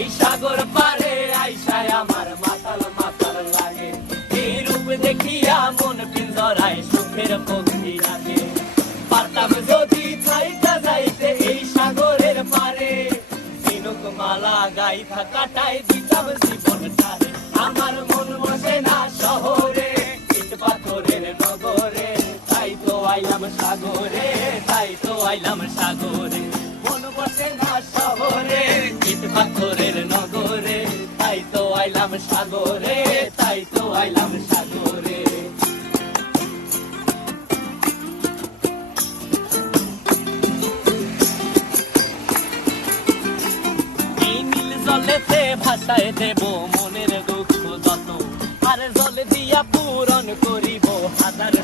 এই সাগর পারে আইসায় আমার মাতাল মাতাল লাগে, এই রূপ দেখিয়া মন পিঞ্জরায় সুখের পক্ষী রাখে। পারতাম যদি থাইকা যাইতে এই সাগরের পারে, ঝিনুক মালা গাইথা কাটাই দিতাম জীবনটারে। আমার মন বসে না শহরে, ইট পাথরের নগরে, তাই তো আইলাম সাগরে, তাই তো আইলাম সাগরে। মন বসে না শহরে, ইট পাথরের নগরে, তাই তো আইলাম সাগরে, তাই তো আইলাম সাগরে। জলেতে ভাসায় দেব মনের দুঃখ যত, আর জল দিয়া পূরণ করিব হাজার